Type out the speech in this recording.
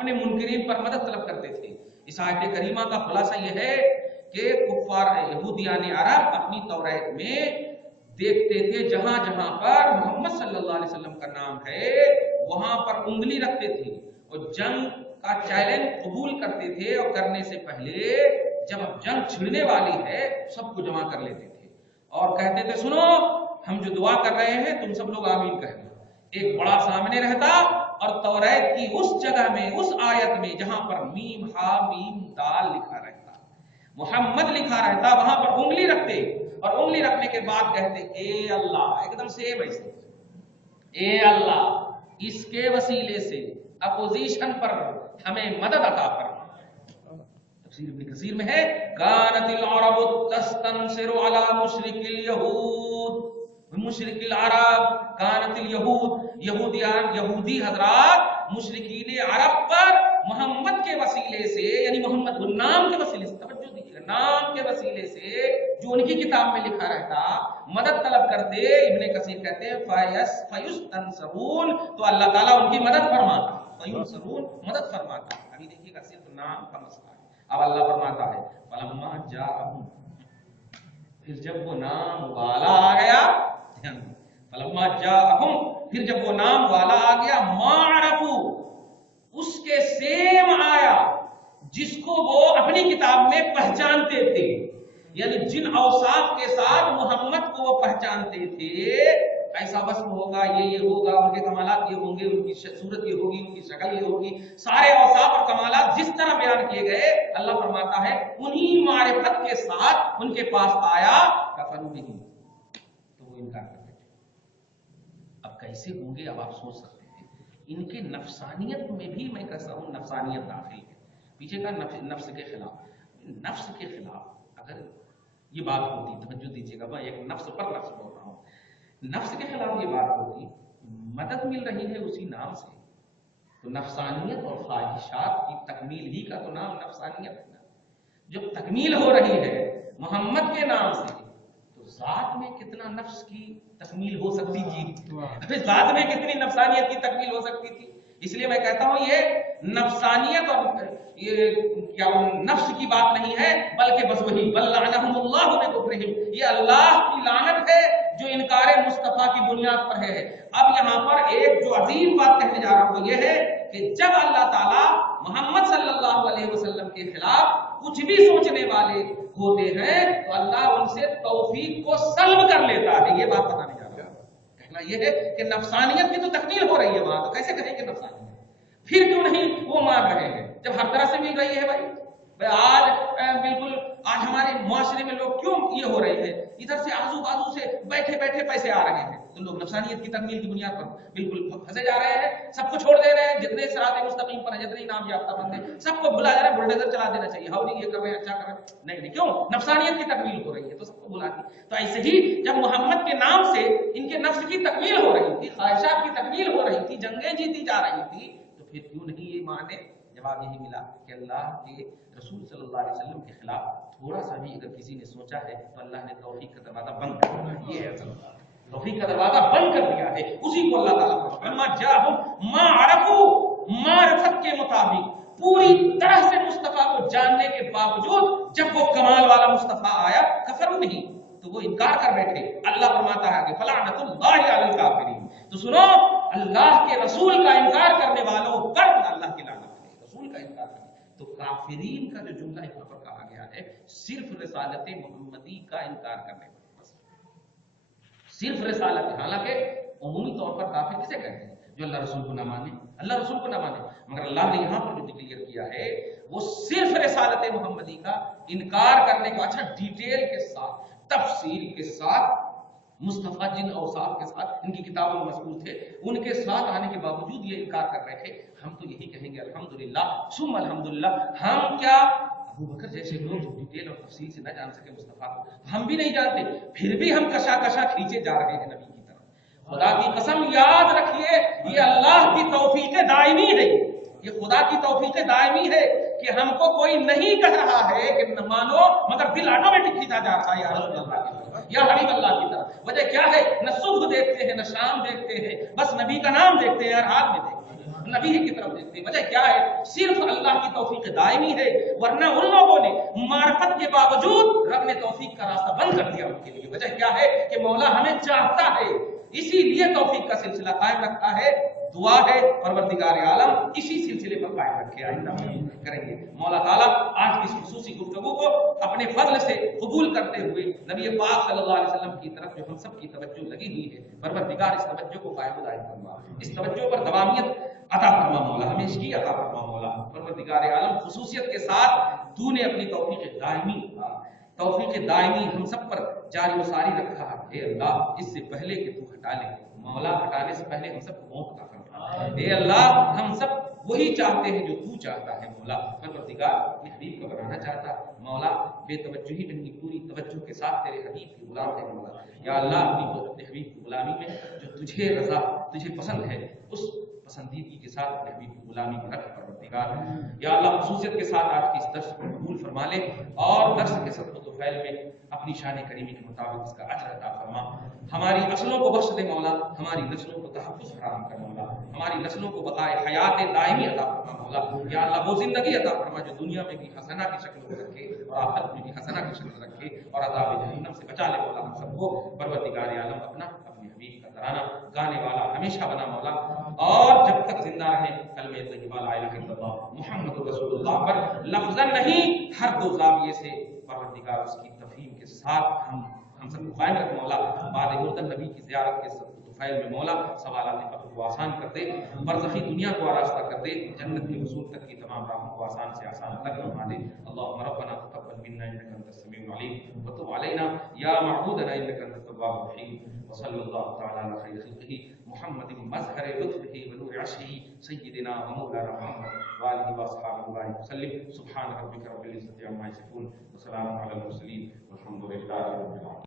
اپنے منکرین پر مدد طلب کرتے تھے۔ اس آیت کریمہ کا خلاصہ یہ ہے کہ کفار یہودیان عرب اپنی توریت میں دیکھتے تھے جہاں جہاں پر محمد صلی اللہ علیہ وسلم کا نام ہے وہاں پر انگلی رکھتے تھے اور جنگ کا چیلنج قبول کرتے تھے، اور کرنے سے پہلے جب اب جنگ چھڑنے والی ہے سب کو جمع کر لیتے تھے اور کہتے تھے سنو ہم جو دعا کر رہے ہیں تم سب لوگ آمین کہنا۔ ایک بڑا سامنے رہتا اور توریت کی اس جگہ میں اس آیت میں جہاں پر میم ہا میم دال لکھا رہتا، محمد لکھا رہتا، وہاں پر انگلی رکھتے اور انگلی رکھنے کے بعد کہتے اے اللہ، ایک دم سیم ایسے، اے اللہ اس کے وسیلے سے اپوزیشن پر ہمیں مدد عطا فرما۔ تفسیر ابن کثیر میں ہے کانت العرب تستنصر علی مشرک الیہود، مشرک العرب کانت الیہود، یہودی حضرات مشرکین عرب پر محمد کے وسیلے سے، یعنی محمد نام کے وسیلے سے، توجہ دیجیے گا، نام کے وسیلے سے جو ان کی کتاب میں لکھا رہتا مدد طلب کرتے۔ ابن کثیر کہتے ہیں فیستنصرون، تو اللہ تعالیٰ ان کی مدد فرماتا، فیستنصرون مدد فرماتا۔ ابھی دیکھیے گا صرف نام کا مسئلہ ہے۔ اب اللہ فرماتا ہے فلما جاءہم، پھر جب وہ نام والا آ گیا، فلما جاءہم، پھر جب وہ نام والا آ گیا، ما عرفو، اس کے سیم آیا جس کو وہ اپنی کتاب میں پہچانتے تھے، یعنی جن اوصاف کے ساتھ محمد کو وہ پہچانتے تھے، ایسا وصف ہوگا، یہ ہوگا، ان کے کمالات یہ ہوں گے، ان کی صورت یہ ہوگی، ان کی شکل یہ ہوگی، سارے اوصاف اور کمالات جس طرح بیان کیے گئے، اللہ فرماتا ہے انہی معرفت کے ساتھ ان کے پاس آیا، کفروا نہیں، تو وہ انکار کرتے تھے۔ اب کیسے ہوں گے؟ اب آپ سوچ سکتے ہیں، ان کے نفسانیت میں بھی میں کہتا ہوں نفسانیت داخل ہے، پیچھے کا نفس کے خلاف، نفس کے خلاف اگر یہ بات ہوتی، توجہ دیجیے گا، میں ایک نفس پر لفظ بول رہا ہوں، نفس کے خلاف یہ بات ہوتی، مدد مل رہی ہے اسی نام سے، تو نفسانیت اور خواہشات کی تکمیل ہی کا تو نام نفسانیت ہے نا۔ جب تکمیل ہو رہی ہے محمد کے نام سے، تو ذات میں کتنا نفس کی تکمیل ہو سکتی تھی، ذات میں کتنی نفسانیت کی تکمیل ہو سکتی تھی۔ اس لیے میں کہتا ہوں یہ نفسانیت اور یہ کیا نفس کی بات نہیں ہے، بلکہ بس وہی بل لعنہم اللہ بکفرہم، یہ اللہ کی لعنت ہے جو انکار مصطفیٰ کی بنیاد پر ہے۔ اب یہاں پر ایک جو عظیم بات کہنے جا رہا ہوں وہ یہ ہے کہ جب اللہ تعالیٰ محمد صلی اللہ علیہ وسلم کے خلاف کچھ بھی سوچنے والے ہوتے ہیں تو اللہ ان سے توفیق کو سلب کر لیتا ہے، یہ بات بتانے جا رہا ہوں۔ کہنا یہ ہے کہ نفسانیت کی تو تکمیل ہو رہی ہے وہاں، تو کیسے کہیں کہ نفسانیت، پھر کیوں نہیں وہ مان رہے ہیں جب ہر طرح سے مل رہی ہے؟ بھائی آج بالکل آج ہمارے معاشرے میں لوگ کیوں یہ ہو رہے ہیں، ادھر سے آزو بازو سے بیٹھے بیٹھے پیسے آ رہے ہیں، تو لوگ نفسانیت کی تکمیل کی بنیاد پر بالکل پھنسے جا رہے ہیں، سب کو چھوڑ دے رہے ہیں، جتنے صراط مستقیم پر ہیں، جتنے نام یافتہ بندے سب کو بلا جا رہا ہے، بلڈوزر چلا دینا چاہیے، ہاؤ جی یہ کر رہے ہیں، اچھا کر رہے ہیں، نہیں کیوں؟ نفسانیت کی تکمیل ہو رہی ہے تو سب کو بلا دی۔ تو ایسے ہی جب محمد کے نام سے ان کے نفس کی تکمیل ہو رہی تھی، خواہشات کی تکمیل ہو رہی تھی، جنگیں جیتی جا رہی تھی، تو پھر کیوں نہیں یہ مانے؟ جواب یہی ملا کہ اللہ کے رسول صلی اللہ علیہ وسلم کے خلاف تھوڑا سا بھی اگر کسی نے سوچا ہے تو اللہ نے توفیق کا دروازہ بند کر دیا، یہ ہے توفیق کا دروازہ بند کر دیا ہے، اسی کو اللہ تعالیٰ فلما جاءہم ما عرفوا، معرفت کے مطابق پوری طرح سے مصطفیٰ کو جاننے کے باوجود جب وہ کمال والا مصطفیٰ آیا کفروا نہیں، تو وہ انکار کر بیٹھے۔ اللہ فرماتا ہے کہ فلعنۃ اللہ علی الکافرین، تو سنو اللہ کے رسول کا انکار کرنے والوں پر اللہ کی لعنت ہے، رسول کا انکار کرنے تو کافرین کا جو جملہ یہاں پر کہا گیا ہے صرف رسالت محمدی کا انکار کرنے پر، بس صرف رسالت، حالانکہ عمومی طور پر کافر کسے کہتے ہیں؟ جو اللہ رسول کو نہ مانے، اللہ رسول کو نہ مانے، مگر اللہ نے یہاں پر جو ڈکلیئر کیا ہے وہ صرف رسالت محمدی کا انکار کرنے کا، اچھا ڈیٹیل کے ساتھ تفصیل کے ساتھ مصطفیٰ جن اوصاف کے ساتھ ان کی کتابوں میں مذکور تھے ان کے ساتھ آنے کے باوجود یہ انکار کر رہے تھے۔ ہم تو یہی کہیں گے الحمدللہ ثم الحمدللہ، ہم کیا ابو بکر جیسے لوگ جو ڈیٹیل اور تفصیل سے نہ جان سکے مصطفیٰ کو، ہم بھی نہیں جانتے، پھر بھی ہم کشا کشا کھینچے جا رہے ہیں نبی کی طرف۔ خدا کی قسم یاد رکھیے یہ اللہ کی توفیق دائمی ہے، یہ خدا کی توفیق دائمی ہے کہ ہم کو کوئی نہیں کہہ رہا ہے کہ نہ مانو، مگر دل آٹومیٹک کھینچا جا رہا ہے یا رسول اللہ کی طرف یا حبیب اللہ کی طرف۔ وجہ کیا ہے؟ نہ صبح دیکھتے ہیں نہ شام دیکھتے ہیں، بس نبی کا نام دیکھتے ہیں، ہر حال میں دیکھتے ہیں، نبی ہی کی طرف دیکھتے ہیں۔ وجہ کیا ہے؟ صرف اللہ کی توفیق دائمی ہے، ورنہ ان لوگوں نے معرفت کے باوجود رب نے توفیق کا راستہ بند کر دیا ان کے لیے۔ وجہ کیا ہے کہ مولا ہمیں چاہتا ہے، اسی لیے توفیق کا سلسلہ قائم رکھا ہے۔ دعا ہے پروردگار عالم اسی سلسلے پر قائم رکھے، آئندہ کریں گے۔ مولا تعالیٰ آج کی اس خصوصی گفتگو کو اپنے فضل سے قبول کرتے ہوئے نبی پاک صلی اللہ علیہ وسلم کی طرف جو ہم سب کی توجہ لگی ہوئی ہے، پروردگار اس توجہ کو قائم دائم فرما، اس توجہ پر دوامیت عطا فرما مولا، ہمیشگی عطا فرما مولا۔ پروردگار عالم خصوصیت کے ساتھ تو نے اپنی توفیق دائمی ہم سب پر جاری و ساری رکھا ہے۔ اے اللہ اس سے پہلے کہ تو ہٹا لے مولا، ہٹانے سے پہلے ہم سب کو موت کا فرما۔ اے اللہ ہم سب وہی چاہتے ہیں جو تو چاہتا ہے مولا۔ پروردگار اپنے حبیب کو بنانا چاہتا مولا، بے توجہی میں نہیں، پوری توجہ کے ساتھ تیرے حبیب کے غلام ہے مولا۔ یا اللہ اپنے حبیب کی غلامی میں جو تجھے رضا، تجھے پسند ہے، اس پسندیدگی کے ساتھ اپنے حبیب کی غلامی میں رکھ پروردگار۔ یا اللہ خصوصیت کے ساتھ آج کی اس درس کو قبول فرما لے اور درس کے صدق و فعل میں اپنی شان کریمی کے مطابق اس کا اجر عطا فرما۔ ہماری نسلوں کو بخش دے مولا، ہماری نسلوں کو تحفظ فراہم کر مولا، ہماری نسلوں کو بقائے حیات دائمی عطا فرما مولا۔ یا اللہ وہ زندگی عطا فرما جو دنیا میں بھی حسنہ کی شکل میں رکھے اور آخرت میں بھی حسنہ کی شکل رکھے، اور عذاب جہنم سے بچا لے مولا ہم سب کو۔ پروردگار عالم اپنے حبیب کا ترانہ گانے والا ہمیشہ بنا مولا، اور جب تک زندہ رہے کلمہ طیبہ لا الہ الا اللہ محمد رسول اللہ پر لفظاً نہیں ہر دو زاویے سے پروردگار اس کی تفہیم کے ساتھ ہم سب کو قائم رکھ مولا۔ بعد مردن نبی کی زیارت کے فائل میں مولا سوالات فقر کو آسان کر دے، برزخی دنیا کو آراستہ کر دے، جنت کے وصول تک کی تمام راہوں کو آسان سے آسان تک فرما دے۔ اللہم ربنا تقبل منا انک انت السمیع العلیم وتب علینا یا معبودنا انک انت التواب الرحیم۔ وصلی اللہ تعالی علی خیر خلقہ محمد مظہر لطفہ ونور عرشہ سیدنا ومولانا محمد وآلہ واصحابہ وبارک وسلم۔ سبحان ربک رب العزۃ عما یصفون وسلام علی المرسلین والحمد للہ رب العالمین۔